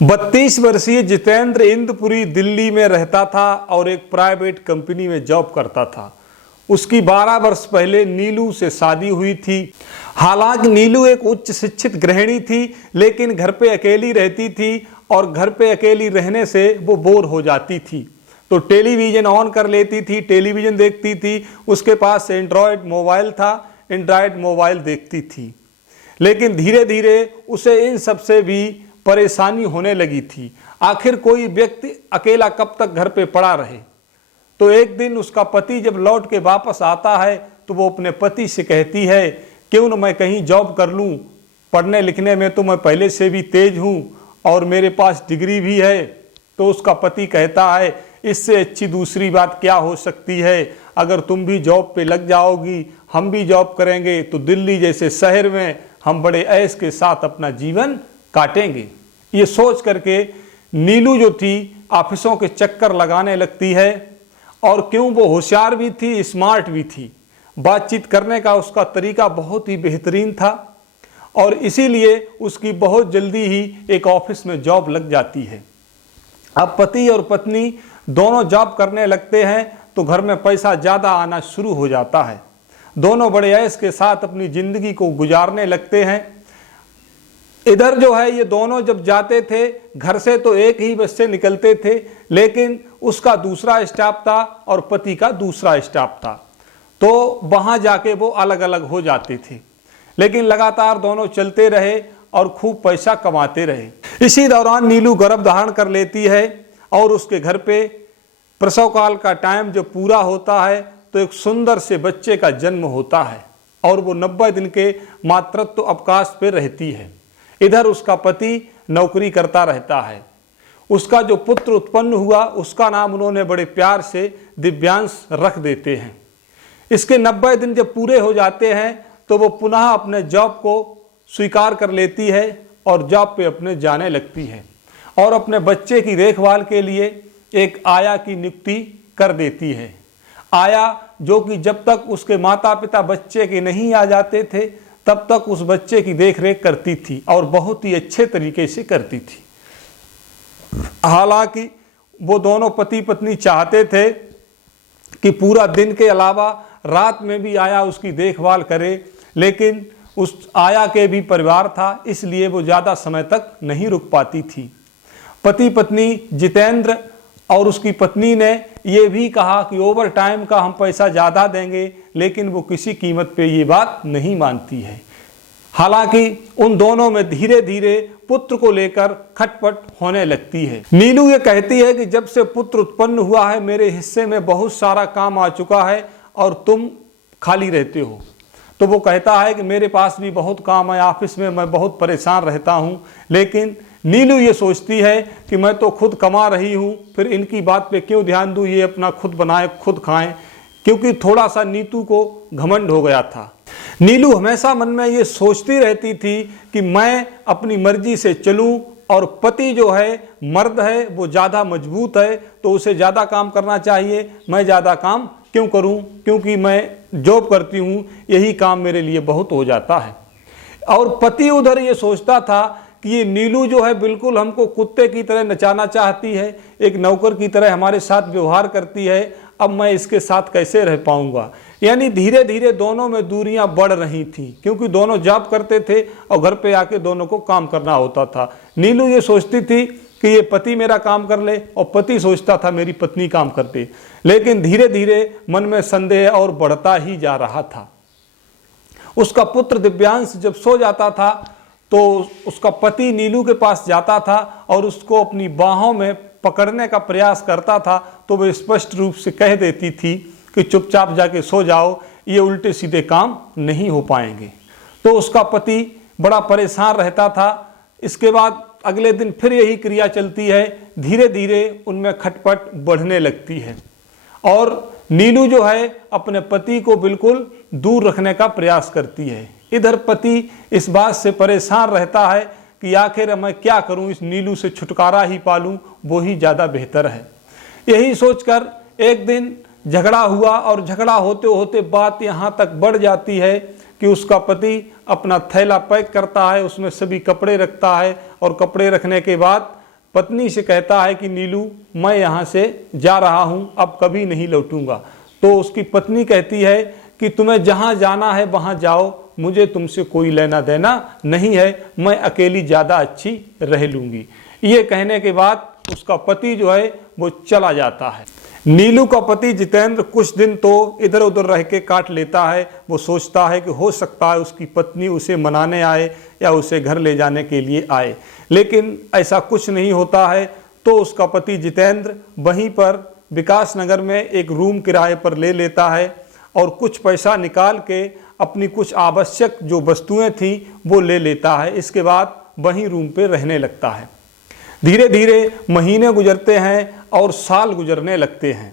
32 वर्षीय जितेंद्र इंदपुरी दिल्ली में रहता था और एक प्राइवेट कंपनी में जॉब करता था। उसकी 12 वर्ष पहले नीलू से शादी हुई थी। हालांकि नीलू एक उच्च शिक्षित गृहिणी थी, लेकिन घर पे अकेली रहती थी और घर पे अकेली रहने से वो बोर हो जाती थी, तो टेलीविज़न ऑन कर लेती थी, टेलीविज़न देखती थी। उसके पास एंड्रॉयड मोबाइल था, एंड्रॉयड मोबाइल देखती थी। लेकिन धीरे धीरे उसे इन सब से भी परेशानी होने लगी थी। आखिर कोई व्यक्ति अकेला कब तक घर पे पड़ा रहे। तो एक दिन उसका पति जब लौट के वापस आता है तो वो अपने पति से कहती है, क्यों न मैं कहीं जॉब कर लूँ, पढ़ने लिखने में तो मैं पहले से भी तेज हूँ और मेरे पास डिग्री भी है। तो उसका पति कहता है, इससे अच्छी दूसरी बात क्या हो सकती है। अगर तुम भी जॉब पे लग जाओगी, हम भी जॉब करेंगे, तो दिल्ली जैसे शहर में हम बड़े ऐश के साथ अपना जीवन काटेंगे। ये सोच करके नीलू जो थी ऑफिसों के चक्कर लगाने लगती है। और क्यों वो होशियार भी थी, स्मार्ट भी थी, बातचीत करने का उसका तरीका बहुत ही बेहतरीन था और इसीलिए उसकी बहुत जल्दी ही एक ऑफिस में जॉब लग जाती है। अब पति और पत्नी दोनों जॉब करने लगते हैं तो घर में पैसा ज़्यादा आना शुरू हो जाता है। दोनों बड़े ऐश के साथ अपनी ज़िंदगी को गुजारने लगते हैं। इधर जो है ये दोनों जब जाते थे घर से तो एक ही बस से निकलते थे, लेकिन उसका दूसरा स्टाफ था और पति का दूसरा स्टाफ था, तो वहाँ जाके वो अलग अलग हो जाते थे। लेकिन लगातार दोनों चलते रहे और खूब पैसा कमाते रहे। इसी दौरान नीलू गर्भ धारण कर लेती है और उसके घर पे प्रसव काल का टाइम जब पूरा होता है तो एक सुंदर से बच्चे का जन्म होता है और वो 90 दिन के मातृत्व अवकाश पे रहती है। इधर उसका पति नौकरी करता रहता है। उसका जो पुत्र उत्पन्न हुआ उसका नाम उन्होंने बड़े प्यार से दिव्यांश रख देते हैं। इसके 90 दिन जब पूरे हो जाते हैं तो वो पुनः अपने जॉब को स्वीकार कर लेती है और जॉब पे अपने जाने लगती है और अपने बच्चे की देखभाल के लिए एक आया की नियुक्ति कर देती है। आया जो कि जब तक उसके माता पिता बच्चे के नहीं आ जाते थे तब तक उस बच्चे की देखरेख करती थी और बहुत ही अच्छे तरीके से करती थी। हालांकि वो दोनों पति पत्नी चाहते थे कि पूरा दिन के अलावा रात में भी आया उसकी देखभाल करे, लेकिन उस आया के भी परिवार था, इसलिए वो ज़्यादा समय तक नहीं रुक पाती थी। पति पत्नी जितेंद्र और उसकी पत्नी ने ये भी कहा कि ओवर टाइम का हम पैसा ज़्यादा देंगे, लेकिन वो किसी कीमत पे ये बात नहीं मानती है। हालांकि उन दोनों में धीरे धीरे पुत्र को लेकर खटपट होने लगती है। नीलू ये कहती है कि जब से पुत्र उत्पन्न हुआ है मेरे हिस्से में बहुत सारा काम आ चुका है और तुम खाली रहते हो। तो वो कहता है कि मेरे पास भी बहुत काम है, ऑफिस में मैं बहुत परेशान रहता हूँ। लेकिन नीलू ये सोचती है कि मैं तो खुद कमा रही हूँ, फिर इनकी बात पे क्यों ध्यान दूँ, ये अपना खुद बनाए खुद खाएं, क्योंकि थोड़ा सा नीतू को घमंड हो गया था। नीलू हमेशा मन में ये सोचती रहती थी कि मैं अपनी मर्जी से चलूँ और पति जो है मर्द है वो ज़्यादा मजबूत है तो उसे ज़्यादा काम करना चाहिए, मैं ज़्यादा काम क्यों करूँ, क्योंकि मैं जॉब करती हूँ, यही काम मेरे लिए बहुत हो जाता है। और पति उधर ये सोचता था कि ये नीलू जो है बिल्कुल हमको कुत्ते की तरह नचाना चाहती है, एक नौकर की तरह हमारे साथ व्यवहार करती है, अब मैं इसके साथ कैसे रह पाऊंगा। यानी धीरे धीरे दोनों में दूरियां बढ़ रही थी, क्योंकि दोनों जॉब करते थे और घर पे आके दोनों को काम करना होता था। नीलू ये सोचती थी कि ये पति मेरा काम कर ले और पति सोचता था मेरी पत्नी काम करते, लेकिन धीरे धीरे मन में संदेह और बढ़ता ही जा रहा था। उसका पुत्र दिव्यांश जब सो जाता था तो उसका पति नीलू के पास जाता था और उसको अपनी बाहों में पकड़ने का प्रयास करता था, तो वह स्पष्ट रूप से कह देती थी कि चुपचाप जाके सो जाओ, ये उल्टे सीधे काम नहीं हो पाएंगे। तो उसका पति बड़ा परेशान रहता था। इसके बाद अगले दिन फिर यही क्रिया चलती है, धीरे धीरे उनमें खटपट बढ़ने लगती है और नीलू जो है अपने पति को बिल्कुल दूर रखने का प्रयास करती है। इधर पति इस बात से परेशान रहता है कि आखिर मैं क्या करूं, इस नीलू से छुटकारा ही पालूं, वो ही ज़्यादा बेहतर है। यही सोचकर एक दिन झगड़ा हुआ और झगड़ा होते होते बात यहाँ तक बढ़ जाती है कि उसका पति अपना थैला पैक करता है, उसमें सभी कपड़े रखता है और कपड़े रखने के बाद पत्नी से कहता है कि नीलू, मैं यहाँ से जा रहा हूँ, अब कभी नहीं लौटूंगा। तो उसकी पत्नी कहती है कि तुम्हें जहाँ जाना है वहाँ जाओ, मुझे तुमसे कोई लेना देना नहीं है, मैं अकेली ज़्यादा अच्छी रह लूँगी। ये कहने के बाद उसका पति जो है वो चला जाता है। नीलू का पति जितेंद्र कुछ दिन तो इधर उधर रह के काट लेता है। वो सोचता है कि हो सकता है उसकी पत्नी उसे मनाने आए या उसे घर ले जाने के लिए आए, लेकिन ऐसा कुछ नहीं होता है। तो उसका पति जितेंद्र वहीं पर विकास नगर में एक रूम किराए पर ले लेता है और कुछ पैसा निकाल के अपनी कुछ आवश्यक जो वस्तुएं थी वो ले लेता है। इसके बाद वहीं रूम पे रहने लगता है। धीरे धीरे महीने गुजरते हैं और साल गुजरने लगते हैं।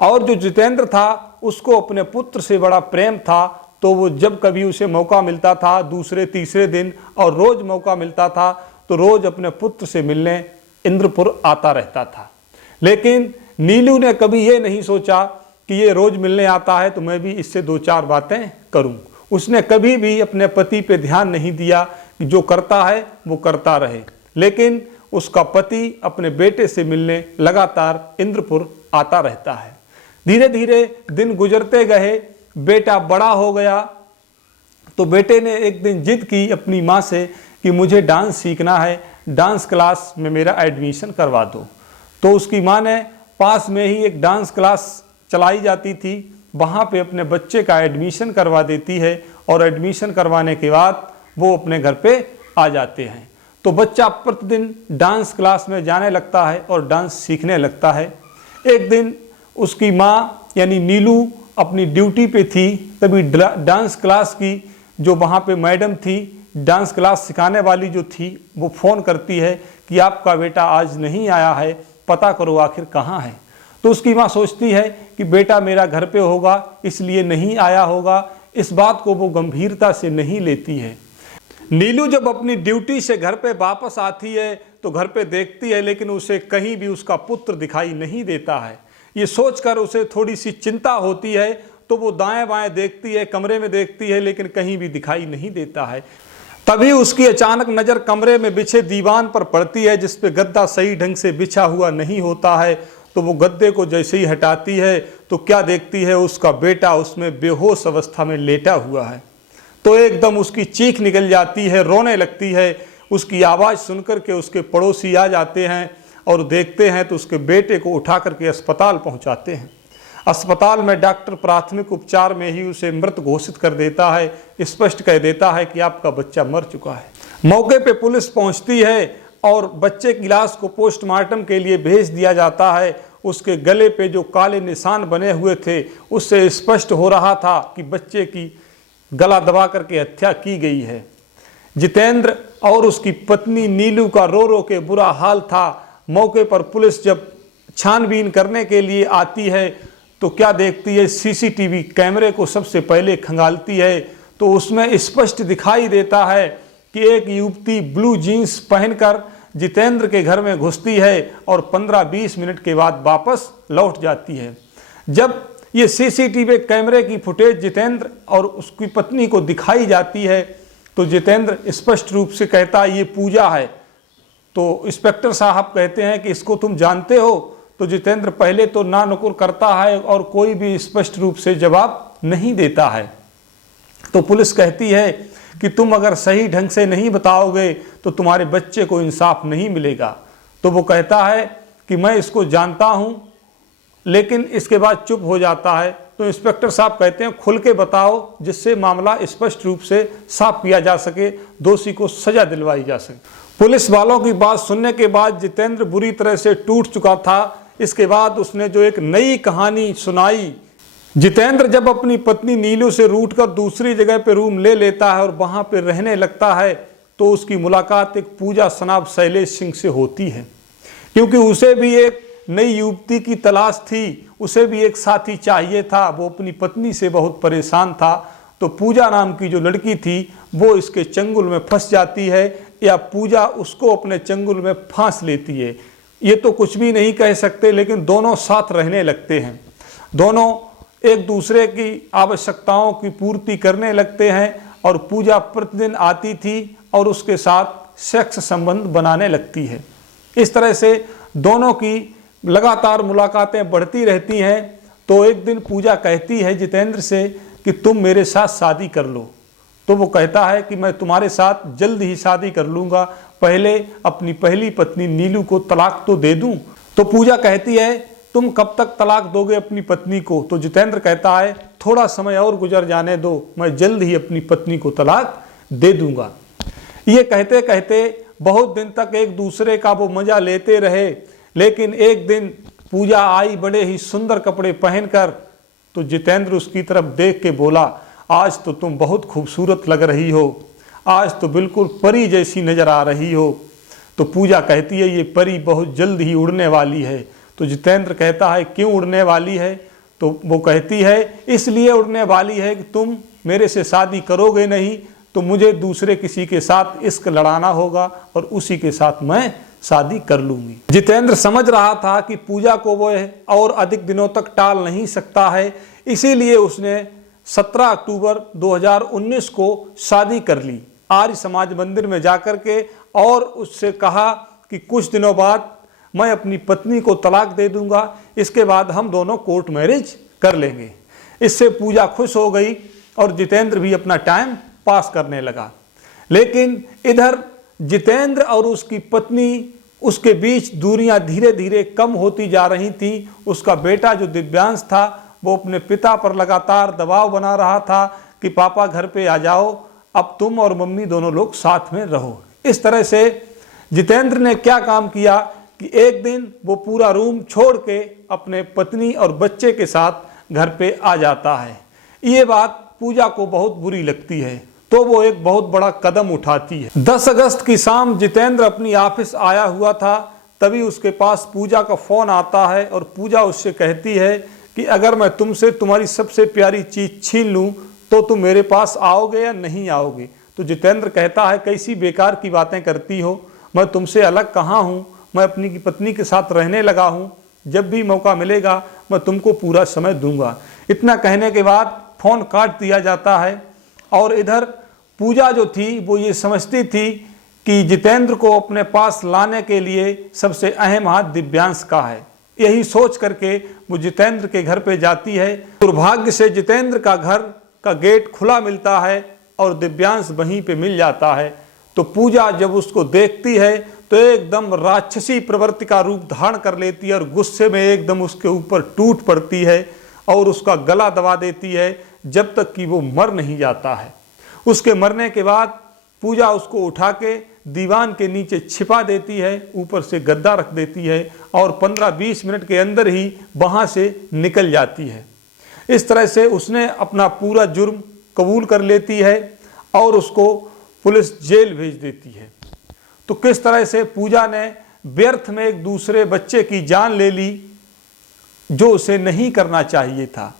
और जो जितेंद्र था उसको अपने पुत्र से बड़ा प्रेम था, तो वो जब कभी उसे मौका मिलता था, दूसरे तीसरे दिन और रोज मौका मिलता था, तो रोज अपने पुत्र से मिलने इंद्रपुर आता रहता था। लेकिन नीलू ने कभी ये नहीं सोचा कि ये रोज मिलने आता है तो मैं भी इससे दो चार बातें करूं। उसने कभी भी अपने पति पे ध्यान नहीं दिया कि जो करता है वो करता रहे। लेकिन उसका पति अपने बेटे से मिलने लगातार इंद्रपुर आता रहता है। धीरे धीरे दिन गुजरते गए, बेटा बड़ा हो गया। तो बेटे ने एक दिन जिद की अपनी माँ से कि मुझे डांस सीखना है, डांस क्लास में मेरा एडमिशन करवा दो। तो उसकी माँ ने पास में ही एक डांस क्लास चलाई जाती थी, वहाँ पे अपने बच्चे का एडमिशन करवा देती है और एडमिशन करवाने के बाद वो अपने घर पे आ जाते हैं। तो बच्चा प्रतिदिन डांस क्लास में जाने लगता है और डांस सीखने लगता है। एक दिन उसकी माँ यानी नीलू अपनी ड्यूटी पे थी, तभी डांस क्लास की जो वहाँ पे मैडम थी, डांस क्लास सिखाने वाली जो थी, वो फ़ोन करती है कि आपका बेटा आज नहीं आया है, पता करो आखिर कहाँ है। तो उसकी माँ सोचती है कि बेटा मेरा घर पे होगा इसलिए नहीं आया होगा। इस बात को वो गंभीरता से नहीं लेती है। नीलू जब अपनी ड्यूटी से घर पे वापस आती है तो घर पे देखती है, लेकिन उसे कहीं भी उसका पुत्र दिखाई नहीं देता है। ये सोचकर उसे थोड़ी सी चिंता होती है, तो वो दाएं बाएं देखती है, कमरे में देखती है, लेकिन कहीं भी दिखाई नहीं देता है। तभी उसकी अचानक नज़र कमरे में बिछे दीवान पर पड़ती है, जिस पे गद्दा सही ढंग से बिछा हुआ नहीं होता है। तो वो गद्दे को जैसे ही हटाती है तो क्या देखती है, उसका बेटा उसमें बेहोश अवस्था में लेटा हुआ है। तो एकदम उसकी चीख निकल जाती है, रोने लगती है। उसकी आवाज़ सुनकर के उसके पड़ोसी आ जाते हैं और देखते हैं तो उसके बेटे को उठा करके अस्पताल पहुंचाते हैं। अस्पताल में डॉक्टर प्राथमिक उपचार में ही उसे मृत घोषित कर देता है, स्पष्ट कह देता है कि आपका बच्चा मर चुका है। मौके पे पुलिस पहुंचती है और बच्चे की लाश को पोस्टमार्टम के लिए भेज दिया जाता है। उसके गले पे जो काले निशान बने हुए थे उससे स्पष्ट हो रहा था कि बच्चे की गला दबा करके हत्या की गई है। जितेंद्र और उसकी पत्नी नीलू का रो रो के बुरा हाल था। मौके पर पुलिस जब छानबीन करने के लिए आती है तो क्या देखती है, सीसीटीवी कैमरे को सबसे पहले खंगालती है। तो उसमें स्पष्ट दिखाई देता है कि एक युवती ब्लू जीन्स पहनकर जितेंद्र के घर में घुसती है और 15-20 मिनट के बाद वापस लौट जाती है। जब ये सीसीटीवी कैमरे की फुटेज जितेंद्र और उसकी पत्नी को दिखाई जाती है तो जितेंद्र स्पष्ट रूप से कहता है ये पूजा है। तो इंस्पेक्टर साहब कहते हैं कि इसको तुम जानते हो? तो जितेंद्र पहले तो ना नुकुर करता है और कोई भी स्पष्ट रूप से जवाब नहीं देता है। तो पुलिस कहती है कि तुम अगर सही ढंग से नहीं बताओगे तो तुम्हारे बच्चे को इंसाफ नहीं मिलेगा। तो वो कहता है कि मैं इसको जानता हूँ, लेकिन इसके बाद चुप हो जाता है। तो इंस्पेक्टर साहब कहते हैं खुल के बताओ, जिससे मामला स्पष्ट रूप से साफ किया जा सके, दोषी को सजा दिलवाई जा सके। पुलिस वालों की बात सुनने के बाद जितेंद्र बुरी तरह से टूट चुका था। इसके बाद उसने जो एक नई कहानी सुनाई, जितेंद्र जब अपनी पत्नी नीलू से रूठकर दूसरी जगह पे रूम ले लेता है और वहां पे रहने लगता है तो उसकी मुलाकात एक पूजा सनाब शैलेश सिंह से होती है। क्योंकि उसे भी एक नई युवती की तलाश थी, उसे भी एक साथी चाहिए था। वो अपनी पत्नी से बहुत परेशान था। तो पूजा नाम की जो लड़की थी वो इसके चंगुल में फंस जाती है या पूजा उसको अपने चंगुल में फांस लेती है। ये तो कुछ भी नहीं कह सकते, लेकिन दोनों साथ रहने लगते हैं। दोनों एक दूसरे की आवश्यकताओं की पूर्ति करने लगते हैं और पूजा प्रतिदिन आती थी और उसके साथ सेक्स संबंध बनाने लगती है। इस तरह से दोनों की लगातार मुलाकातें बढ़ती रहती हैं। तो एक दिन पूजा कहती है जितेंद्र से कि तुम मेरे साथ शादी कर लो। तो वो कहता है कि मैं तुम्हारे साथ जल्द ही शादी कर लूँगा, पहले अपनी पहली पत्नी नीलू को तलाक तो दे दूँ। तो पूजा कहती है तुम कब तक तलाक दोगे अपनी पत्नी को? तो जितेंद्र कहता है थोड़ा समय और गुजर जाने दो, मैं जल्द ही अपनी पत्नी को तलाक दे दूंगा। ये कहते कहते बहुत दिन तक एक दूसरे का वो मजा लेते रहे। लेकिन एक दिन पूजा आई बड़े ही सुंदर कपड़े पहनकर। तो जितेंद्र उसकी तरफ देख के बोला, आज तो तुम बहुत खूबसूरत लग रही हो, आज तो बिल्कुल परी जैसी नजर आ रही हो। तो पूजा कहती है ये परी बहुत जल्द ही उड़ने वाली है। तो जितेंद्र कहता है क्यों उड़ने वाली है? तो वो कहती है इसलिए उड़ने वाली है कि तुम मेरे से शादी करोगे नहीं तो मुझे दूसरे किसी के साथ इश्क लड़ाना होगा और उसी के साथ मैं शादी कर लूंगी। जितेंद्र समझ रहा था कि पूजा को वो और अधिक दिनों तक टाल नहीं सकता है, इसीलिए उसने 17 अक्टूबर 2019 को शादी कर ली आर्य समाज मंदिर में जाकर के, और उससे कहा कि कुछ दिनों बाद मैं अपनी पत्नी को तलाक दे दूंगा, इसके बाद हम दोनों कोर्ट मैरिज कर लेंगे। इससे पूजा खुश हो गई और जितेंद्र भी अपना टाइम पास करने लगा। लेकिन इधर जितेंद्र और उसकी पत्नी उसके बीच दूरियां धीरे धीरे कम होती जा रही थी। उसका बेटा जो दिव्यांश था वो अपने पिता पर लगातार दबाव बना रहा था कि पापा घर पे आ जाओ, अब तुम और मम्मी दोनों लोग साथ में रहो। इस तरह से जितेंद्र ने क्या काम किया कि एक दिन वो पूरा रूम छोड़ के अपने पत्नी और बच्चे के साथ घर पे आ जाता है। ये बात पूजा को बहुत बुरी लगती है, तो वो एक बहुत बड़ा कदम उठाती है। 10 अगस्त की शाम जितेंद्र अपनी ऑफिस आया हुआ था, तभी उसके पास पूजा का फोन आता है और पूजा उससे कहती है कि अगर मैं तुमसे तुम्हारी सबसे प्यारी चीज छीन लूं तो तुम मेरे पास आओगे या नहीं आओगे? तो जितेंद्र कहता है कैसी बेकार की बातें करती हो, मैं तुमसे अलग कहाँ हूँ, मैं अपनी पत्नी के साथ रहने लगा हूँ, जब भी मौका मिलेगा मैं तुमको पूरा समय दूंगा। इतना कहने के बाद फोन काट दिया जाता है। और इधर पूजा जो थी वो ये समझती थी कि जितेंद्र को अपने पास लाने के लिए सबसे अहम हाथ दिव्यांश का है। यही सोच करके वो जितेंद्र के घर पे जाती है। दुर्भाग्य से जितेंद्र का घर का गेट खुला मिलता है और दिव्यांश वहीं पे मिल जाता है। तो पूजा जब उसको देखती है तो एकदम राक्षसी प्रवृत्ति का रूप धारण कर लेती है और गुस्से में एकदम उसके ऊपर टूट पड़ती है और उसका गला दबा देती है जब तक कि वो मर नहीं जाता है। उसके मरने के बाद पूजा उसको उठा के दीवान के नीचे छिपा देती है, ऊपर से गद्दा रख देती है और 15-20 मिनट के अंदर ही वहाँ से निकल जाती है। इस तरह से उसने अपना पूरा जुर्म कबूल कर लेती है और उसको पुलिस जेल भेज देती है। तो किस तरह से पूजा ने व्यर्थ में एक दूसरे बच्चे की जान ले ली जो उसे नहीं करना चाहिए था।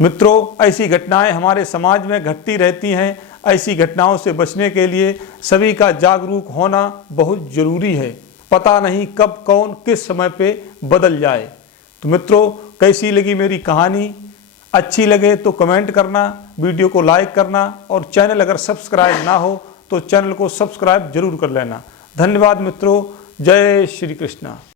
मित्रों, ऐसी घटनाएं हमारे समाज में घटती रहती हैं। ऐसी घटनाओं से बचने के लिए सभी का जागरूक होना बहुत ज़रूरी है। पता नहीं कब कौन किस समय पे बदल जाए। तो मित्रों, कैसी लगी मेरी कहानी? अच्छी लगे तो कमेंट करना, वीडियो को लाइक करना और चैनल अगर सब्सक्राइब ना हो तो चैनल को सब्सक्राइब जरूर कर लेना। धन्यवाद मित्रों। जय श्री कृष्णा।